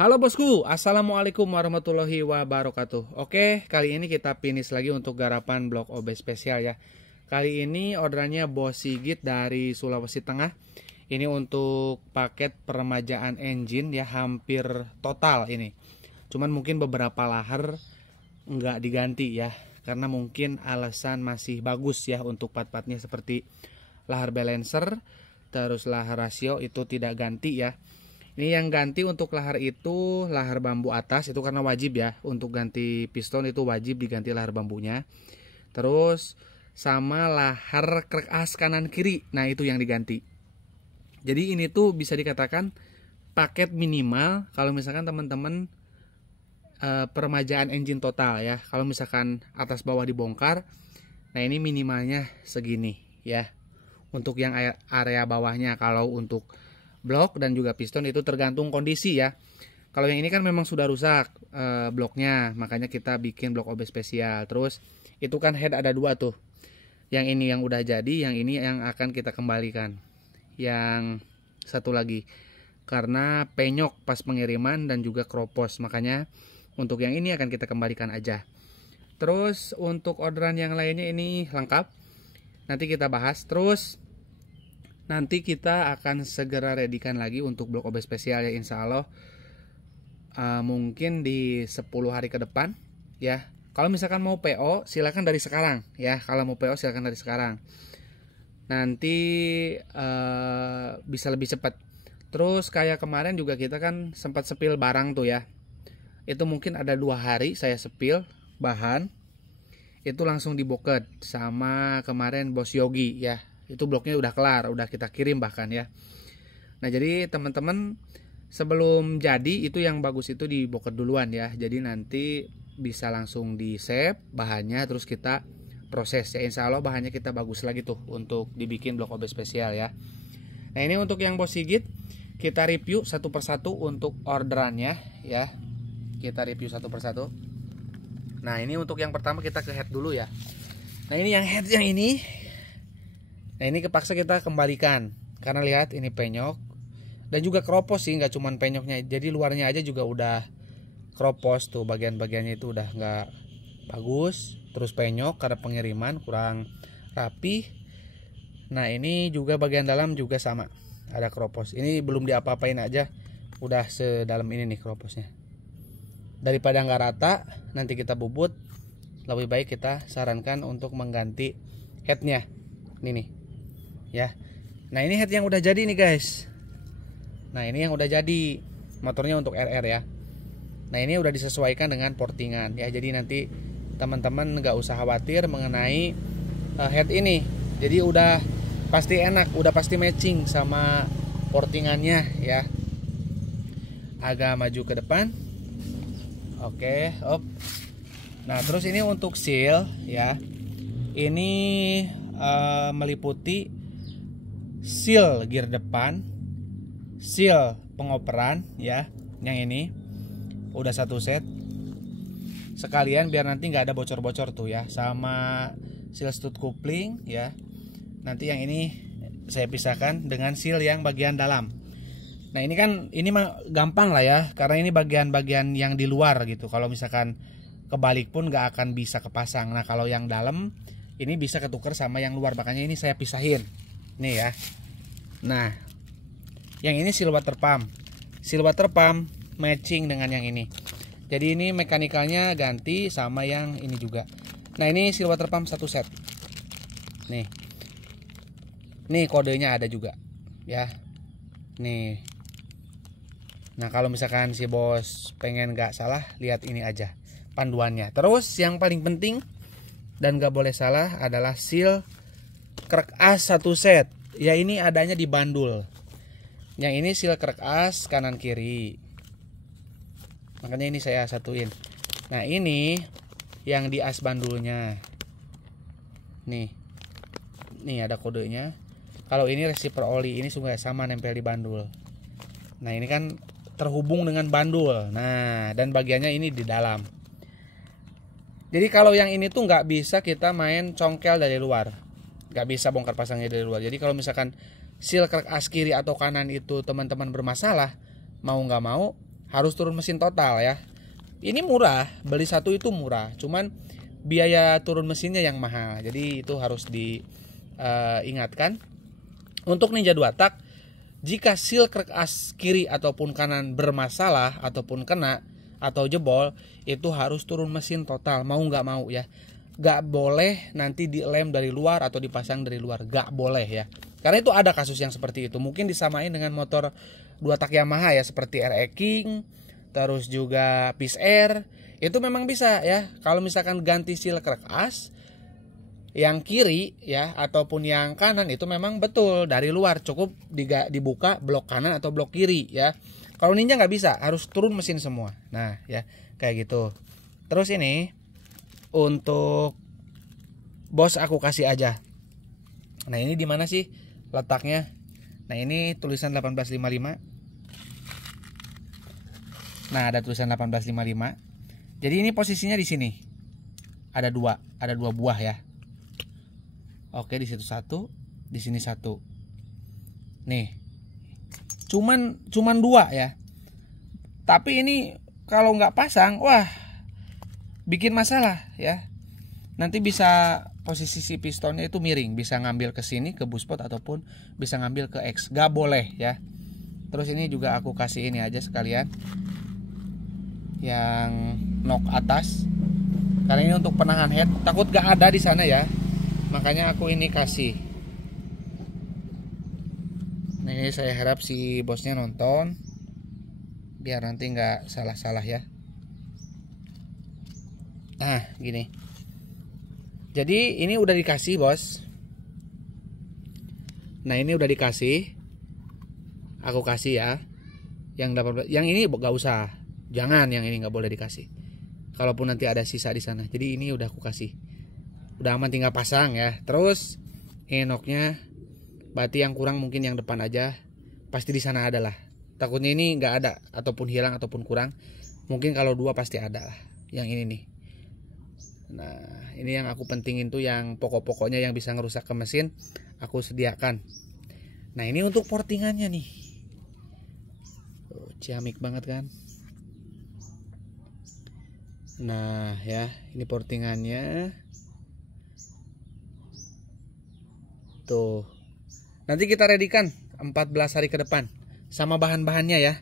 Halo bosku, assalamualaikum warahmatullahi wabarakatuh. Oke, kali ini kita finish lagi untuk garapan blok OB spesial ya. Kali ini orderannya Bos Sigit dari Sulawesi Tengah. Ini untuk paket peremajaan engine ya, hampir total ini. Cuman mungkin beberapa lahar nggak diganti ya, karena mungkin alasan masih bagus ya untuk part-partnya seperti lahar balancer, terus lahar rasio itu tidak ganti ya. Ini yang ganti untuk lahar itu lahar bambu atas itu karena wajib ya, untuk ganti piston itu wajib diganti lahar bambunya. Terus sama lahar krek as kanan kiri, nah itu yang diganti. Jadi ini tuh bisa dikatakan paket minimal kalau misalkan teman-teman peremajaan engine total ya. Kalau misalkan atas bawah dibongkar, nah ini minimalnya segini ya. Untuk yang area bawahnya, kalau untuk blok dan juga piston itu tergantung kondisi ya. Kalau yang ini kan memang sudah rusak bloknya, makanya kita bikin blok OB spesial. Terus itu kan head ada dua tuh. Yang ini yang udah jadi, yang ini yang akan kita kembalikan. Yang satu lagi karena penyok pas pengiriman dan juga kropos, makanya untuk yang ini akan kita kembalikan aja. Terus untuk orderan yang lainnya ini lengkap, nanti kita bahas. Terus nanti kita akan segera readykan lagi untuk blok OB spesial ya, insya Allah mungkin di 10 hari ke depan ya. Kalau misalkan mau PO silakan dari sekarang ya. Kalau mau PO silakan dari sekarang. Nanti bisa lebih cepat. Terus kayak kemarin juga kita kan sempat sepil barang tuh ya. Itu mungkin ada 2 hari saya sepil bahan. Itu langsung diboket sama kemarin Bos Yogi ya. Itu bloknya udah kelar, udah kita kirim bahkan ya. Nah jadi teman-teman sebelum jadi itu yang bagus itu diboket duluan ya. Jadi nanti bisa langsung di save bahannya, terus kita proses ya. Insya Allah bahannya kita bagus lagi tuh untuk dibikin blok OB spesial ya. Nah ini untuk yang Bos Sigit kita review satu persatu untuk orderannya ya. Kita review satu persatu. Nah ini untuk yang pertama kita ke head dulu ya. Nah ini yang head yang ini. Nah ini kepaksa kita kembalikan karena lihat ini penyok dan juga kropos sih, nggak cuman penyoknya, jadi luarnya aja juga udah kropos tuh, bagian-bagiannya itu udah nggak bagus. Terus penyok karena pengiriman kurang rapi. Nah ini juga bagian dalam juga sama ada kropos. Ini belum diapa-apain aja udah sedalam ini nih kroposnya. Daripada nggak rata nanti kita bubut, lebih baik kita sarankan untuk mengganti headnya ini nih ya. Nah ini head yang udah jadi nih guys. Nah ini yang udah jadi, motornya untuk RR ya. Nah ini udah disesuaikan dengan portingan ya. Jadi nanti teman-teman nggak usah khawatir mengenai head ini. Jadi udah pasti enak, udah pasti matching sama portingannya ya. Agak maju ke depan. Oke, op. Nah terus ini untuk seal ya. Ini meliputi seal gear depan, seal pengoperan ya. Yang ini udah satu set sekalian biar nanti nggak ada bocor-bocor tuh ya, sama seal stud coupling ya. Nanti yang ini saya pisahkan dengan seal yang bagian dalam. Nah ini kan ini mah gampang lah ya, karena ini bagian-bagian yang di luar gitu. Kalau misalkan kebalik pun nggak akan bisa kepasang. Nah kalau yang dalam ini bisa ketukar sama yang luar, makanya ini saya pisahin nih ya. Nah yang ini seal water pump. Seal water pump matching dengan yang ini. Jadi ini mekanikalnya ganti sama yang ini juga. Nah ini seal water pump satu set. Nih kodenya ada juga ya. Nih. Nah kalau misalkan si bos pengen nggak salah, lihat ini aja panduannya. Terus yang paling penting dan nggak boleh salah adalah seal krek as satu set ya. Ini adanya di bandul. Yang ini seal krek as kanan kiri, makanya ini saya satuin. Nah ini yang di as bandulnya nih ada kodenya. Kalau ini receiver oli, ini juga sama nempel di bandul. Nah ini kan terhubung dengan bandul. Nah dan bagiannya ini di dalam. Jadi kalau yang ini tuh nggak bisa kita main congkel dari luar, nggak bisa bongkar pasangnya dari luar. Jadi kalau misalkan seal krek as kiri atau kanan itu teman-teman bermasalah, mau nggak mau harus turun mesin total ya. Ini murah, beli satu itu murah, cuman biaya turun mesinnya yang mahal. Jadi itu harus diingatkan. Untuk Ninja 2 tak, jika seal krek as kiri ataupun kanan bermasalah ataupun kena atau jebol, itu harus turun mesin total, mau nggak mau ya. Nggak boleh nanti dilem dari luar atau dipasang dari luar, nggak boleh ya. Karena itu ada kasus yang seperti itu. Mungkin disamain dengan motor 2 tak Yamaha ya, seperti RE King, terus juga Peace Air. Itu memang bisa ya. Kalau misalkan ganti seal krek as yang kiri ya ataupun yang kanan, itu memang betul dari luar, cukup dibuka blok kanan atau blok kiri ya. Kalau Ninja nggak bisa, harus turun mesin semua. Nah ya kayak gitu. Terus ini untuk bos aku kasih aja. Nah ini di mana sih letaknya? Nah ini tulisan 1855. Nah ada tulisan 1855. Jadi ini posisinya di sini. Ada dua buah ya. Oke, di situ satu, di sini satu. Nih, cuman 2 ya. Tapi ini kalau nggak pasang, wah, bikin masalah ya. Nanti bisa posisi si pistonnya itu miring, bisa ngambil ke sini ke buspot ataupun bisa ngambil ke X. Nggak boleh ya. Terus ini juga aku kasih ini aja sekalian, yang nok atas. Karena ini untuk penahan head, takut nggak ada di sana ya. Makanya aku ini kasih. Nah ini saya harap si bosnya nonton, biar nanti nggak salah-salah ya. Nah gini. Jadi ini udah dikasih bos. Nah ini udah dikasih. Aku kasih ya. Yang 18, yang ini nggak usah. Jangan, yang ini nggak boleh dikasih. Kalaupun nanti ada sisa di sana. Jadi ini udah aku kasih. Udah aman, tinggal pasang ya. Terus ini noknya, berarti yang kurang mungkin yang depan aja. Pasti di sana ada lah. Takutnya ini nggak ada ataupun hilang ataupun kurang. Mungkin kalau 2 pasti ada lah. Yang ini nih. Nah ini yang aku pentingin tuh, yang pokok-pokoknya yang bisa ngerusak ke mesin aku sediakan. Nah ini untuk portingannya nih. Ciamik banget kan. Nah ya, ini portingannya. Tuh. Nanti kita readykan 14 hari ke depan sama bahan-bahannya ya.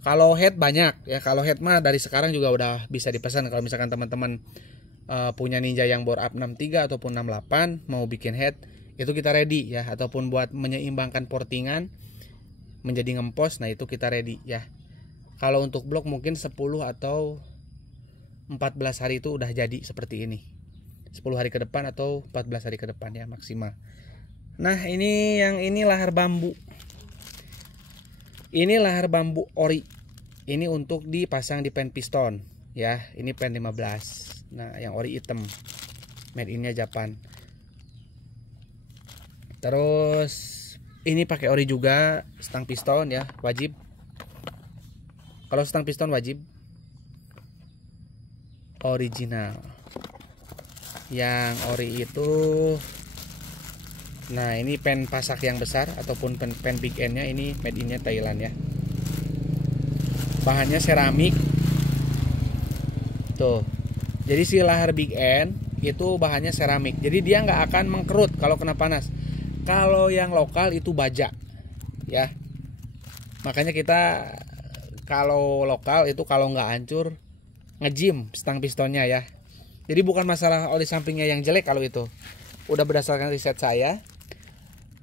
Kalau head banyak ya, kalau head mah dari sekarang juga udah bisa dipesan. Kalau misalkan teman-teman punya Ninja yang bore up 63 ataupun 68 mau bikin head, itu kita ready ya, ataupun buat menyeimbangkan portingan menjadi ngempos, nah itu kita ready ya. Kalau untuk blok mungkin 10 atau 14 hari itu udah jadi seperti ini. 10 hari ke depan atau 14 hari ke depan ya maksimal. Nah ini yang ini lahar bambu. Ini lahar bambu ori. Ini untuk dipasang di pen piston ya. Ini pen 15. Nah yang ori hitam, made innya Japan. Terus ini pakai ori juga, stang piston ya, wajib. Kalau stang piston wajib original. Yang ori itu, nah ini pen pasak yang besar ataupun pen big end nya, ini made innya Thailand ya. Bahannya seramik. Tuh. Jadi si lahar big end itu bahannya seramik. Jadi dia nggak akan mengkerut kalau kena panas. Kalau yang lokal itu baja ya. Makanya kita kalau lokal itu kalau nggak hancur ngejim stang pistonnya ya. Jadi bukan masalah oli sampingnya yang jelek kalau itu. Udah berdasarkan riset saya.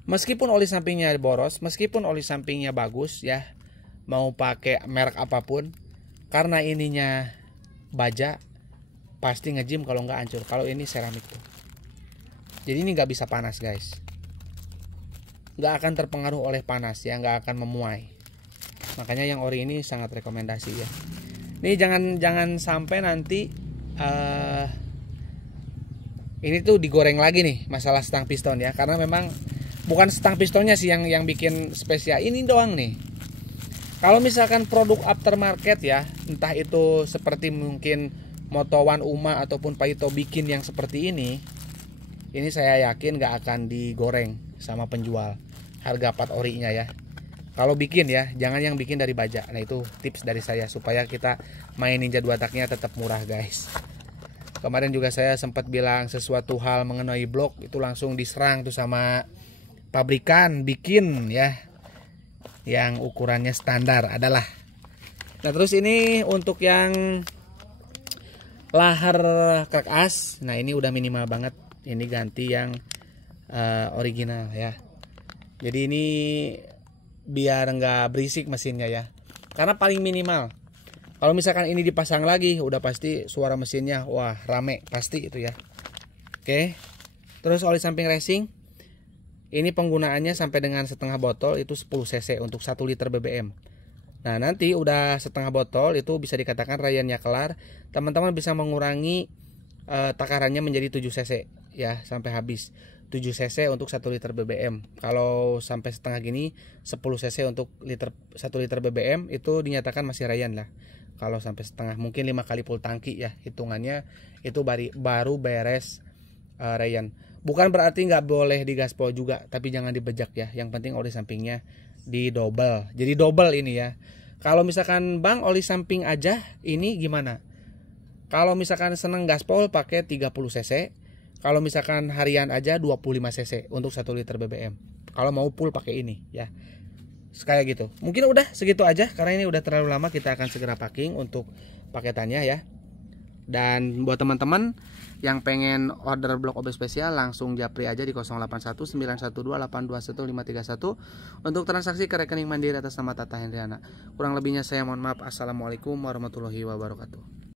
Meskipun oli sampingnya boros, meskipun oli sampingnya bagus ya, mau pakai merek apapun, karena ininya baja, pasti ngejim kalau nggak hancur. Kalau ini seramik tuh. Jadi ini nggak bisa panas guys. Nggak akan terpengaruh oleh panas ya, nggak akan memuai. Makanya yang ori ini sangat rekomendasi ya. Ini jangan sampai nanti ini tuh digoreng lagi nih masalah stang piston ya, karena memang bukan stang pistonnya sih yang bikin spesial, ini doang nih. Kalau misalkan produk aftermarket ya, entah itu seperti mungkin Moto1 Uma ataupun Paito bikin yang seperti ini saya yakin nggak akan digoreng sama penjual harga part orinya ya. Kalau bikin ya, jangan yang bikin dari baja. Nah itu tips dari saya supaya kita main Ninja 2 taknya tetap murah guys. Kemarin juga saya sempat bilang sesuatu hal mengenai blok itu langsung diserang tuh sama pabrikan bikin ya, yang ukurannya standar adalah. Nah terus ini untuk yang lahar krak as, nah ini udah minimal banget. Ini ganti yang original ya. Jadi ini biar nggak berisik mesinnya ya, karena paling minimal. Kalau misalkan ini dipasang lagi, udah pasti suara mesinnya wah rame pasti itu ya. Oke. Terus oli samping racing, ini penggunaannya sampai dengan setengah botol itu 10 cc untuk 1 liter BBM. Nah nanti udah setengah botol itu bisa dikatakan rayannya kelar, teman-teman bisa mengurangi takarannya menjadi 7 cc ya sampai habis. 7 cc untuk 1 liter BBM. Kalau sampai setengah gini 10 cc untuk 1 liter BBM itu dinyatakan masih rayan lah. Kalau sampai setengah mungkin 5 kali full tangki ya hitungannya itu baru beres rayan. Bukan berarti nggak boleh digaspol juga, tapi jangan dibejak ya. Yang penting oli sampingnya di double. Jadi double ini ya. Kalau misalkan bang oli samping aja ini gimana? Kalau misalkan seneng gaspol pakai 30 cc. Kalau misalkan harian aja 25 cc untuk 1 liter BBM. Kalau mau full pakai ini ya. Kayak gitu. Mungkin udah segitu aja karena ini udah terlalu lama, kita akan segera packing untuk paketannya ya. Dan buat teman-teman yang pengen order blok OB spesial langsung japri aja di 081912821531 untuk transaksi ke rekening mandiri atas nama Tata Hendriana. Kurang lebihnya saya mohon maaf. Assalamualaikum warahmatullahi wabarakatuh.